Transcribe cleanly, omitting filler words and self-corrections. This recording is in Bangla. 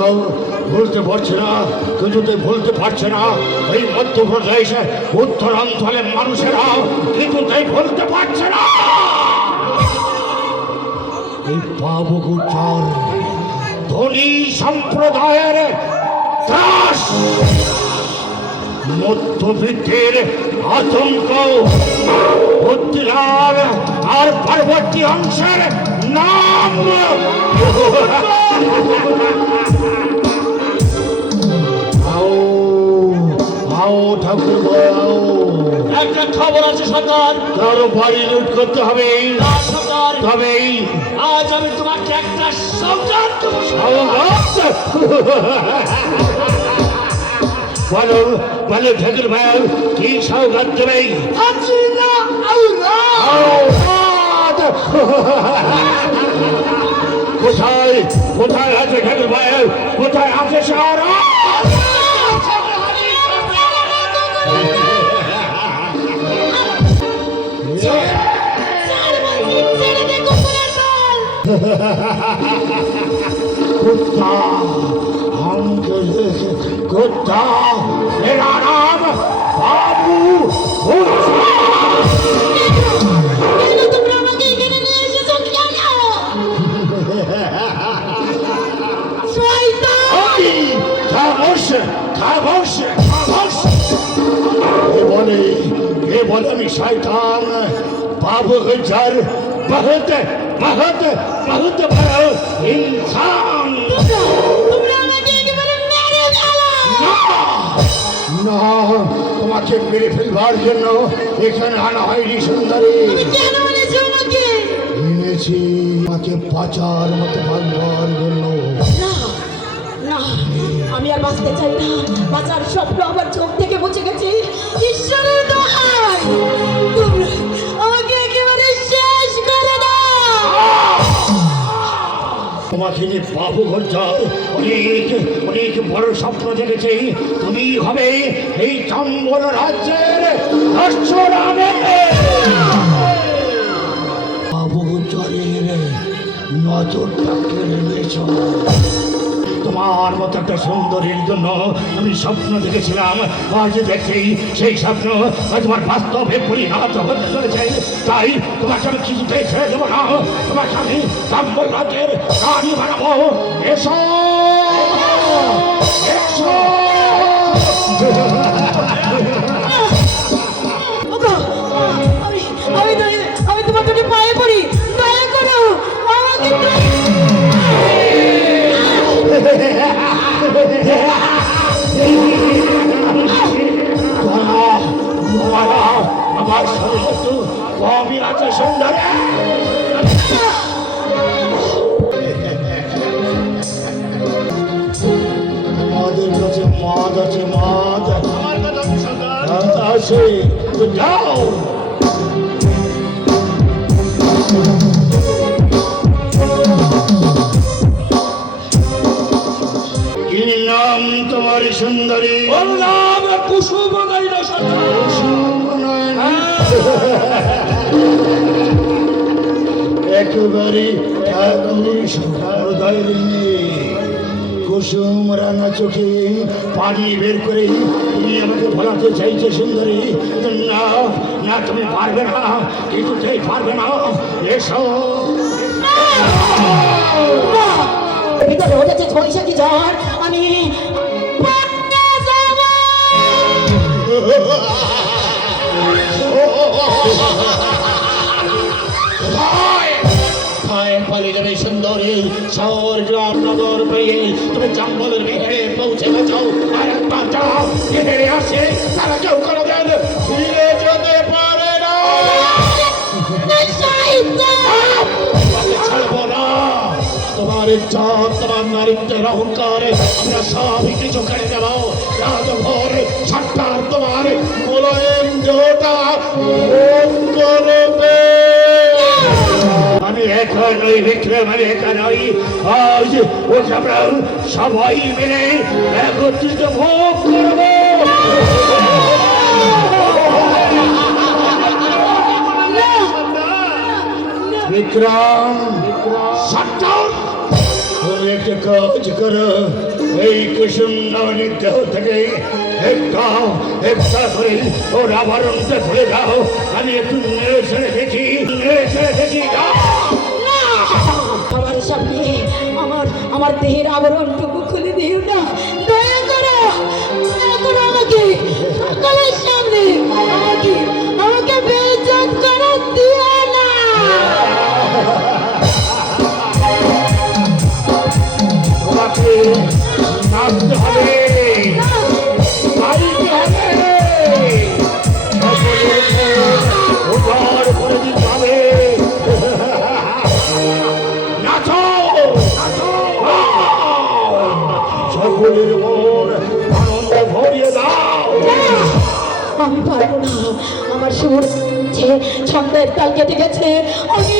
তো ভুলতে পারছে না, কিছুতে ভুলতে পারছে না। এই মধ্যপ্রদেশের উত্তরাঞ্চলের মানুষেরা কিছুতেই ভুলতে পারছে না। এই বাবু গুজ্জর ধনী সম্প্রদায়ের ত্রাস, মধ্যবিত্তের আতঙ্ক, বুদ্ধিলাল আর পরবর্তী অংশের নাম। ঠাকুর একটা খবর আছে সরকার, কারো বাড়ি লুট করতে হবে। সরকার তবেই আজ আমি তোমাকে একটা সৌগাত দেবো। বলো বলো ঠাকুর ভাই, কি সৌগাত দেবে? কোথায় কোথায় আছে ঠাকুর ভাই, কোথায় আছে সারা? कुत्ता हम कुत्ता मेरा नाम बाबू खामोश खामोश खामोश। ये बोले मैं शैतान बाबू गुज्जर बहुत बहुत बहुत बड़ा इंसान। না, তোমাকে মেরে ফেলবার জন্য এখানে আনা হয়নি সুন্দরী। এনেছি তোমাকে বাঁচার মতো ভাববার জন্য। আমি আর বাঁচতে চাই না, বাঁচার স্বপ্ন আমার চোখ থেকে মুছে গেছে। ঈশ্বরের দোহাই, আমাকে একেবারে শেষ করে দাও। তোমাকে নিয়ে বাবু গুজ্জর অনেক অনেক বড় স্বপ্ন দেখেছে। তুমি হবে এই চম্বল রাজ্যের রাষ্ট্ররানী। বাবু গুজ্জরের নজরটা কেড়ে নিয়েছ। তোমার মতো একটা সুন্দরীর জন্য আমি স্বপ্ন দেখেছিলাম, আজ দেখছি সেই স্বপ্ন তোমার বাস্তবে পরিণত হতে চলেছে। তাই তোমাকে আমি কিছুতেই ছেড়ে দেবো না, তোমাকে আমি চম্বল রাজ্যের রানী বানাবো। এসো এসো। আমি তোমার কাছে পায়ে পড়ি, দয়া করো আমাকে। আমার শরীর একটু কমই আছে সুন্দর। মাদের কাছে মাদ আছে, মাদ আছে, যাও। কি নাম তোমার সুন্দরী? নাম কুসুম নয়ন সরকার। একেবারে ঠাকুর সম্প্রদায়ের মেয়ে। কুসুম রানা চোখে পানি বের করে তুমি আমাকে ভোলাতে চাইছো সুন্দরী। না না, তুমি পারবে না, কিছুতেই পারবে না। এসো। ভিতরে উঠেছে ঝড়িসাকি ঝড়, আমি পালিয়ে যাবে সুন্দরী। শহর গ্রাম নগর পেয়ে তুমি জঙ্গলের ভিতরে পৌঁছে গেছো। আর একবার যাও, হেরে আসে তারা কেউ কোনোদিন ফিরে যেতে পারে না। ছাড়বো না। তোমার ইজ্জত, তোমার নারীত্বের অহংকারে আমরা সবই কিছু কেড়ে দেব। রাতভর সরকার তোমার মোলায়েম দেহটা করবে। আমি একা নই বিক্রম, আমি একা নই। আজ ওকে আমরা সবাই মিলে একত্রিত ভোগ করবো। বিক্রম, তুমি একটা কাজ করো, এই কুসুন্দরীর দেহ থেকে একটা একটা করে ওর আবরণটা খুলে দাও, আমি একটু নেড়ে ছেড়ে দেখি, নেড়ে ছেড়ে দেখি। আমার সামনে আমার দেহের আবরণটুকু খুলে দিও না, দয়া করো, দয়া করো আমাকে সকলের সামনে আমাকে বেইজ্জত করে দিও না। তোমাকে নাচতে হবে, গাইতে হবে, সকলের মন উজাড় করে দিতে হবে। নাচো, নাচো, সকলের মন আনন্দে ভরিয়ে দাও। আমি পারবো না, আমার সুর যে ছন্দের তাল কেটে গেছে, আমি